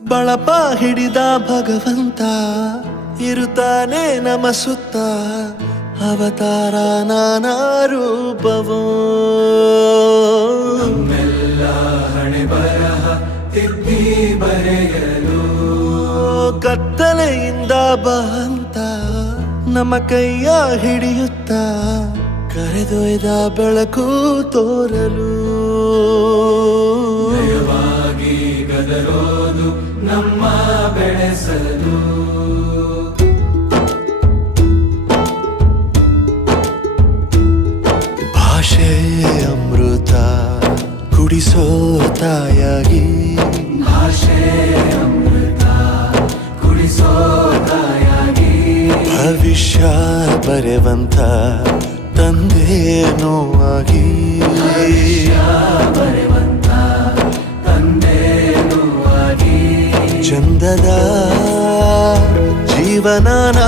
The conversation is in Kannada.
ಬಳಪ ಹಿಡಿದ ಭಗವಂತ ಇರುತ್ತಾನೆ ನಮ ಸುತ್ತ ಅವತಾರ ನಾನಾ ರೂಪವೋ ನಮ್ಮೆಲ್ಲ ಹಣೆ ಬರಹ ತಿದ್ದಿ ಬರೆಯಲು ಕತ್ತಲೆಯಿಂದ ಬಂತ ನಮ್ಮ ಕೈಯ ಹಿಡಿಯುತ್ತ ಕರೆದೊಯ್ದ ಬೆಳಕು ತೋರಲು ನಯವಾಗಿ ಗದರೋದು ನಮ್ಮ ಬೆಳೆಸಲು ಭಾಷೆ ಅಮೃತ ಕುಡಿಸೋ ತಾಯಾಗಿ ಭಾಷೆ ಅಮೃತ ಕುಡಿಸೋ ತಾಯಾಗಿ ಭವಿಷ್ಯ ಬರೆವಂತ ತಂದೇನೋ ಆಗಿ ಬರೆವಂತ ತಂದೇನೂ ಆಗಿ ಚಂದದ ಜೀವನನ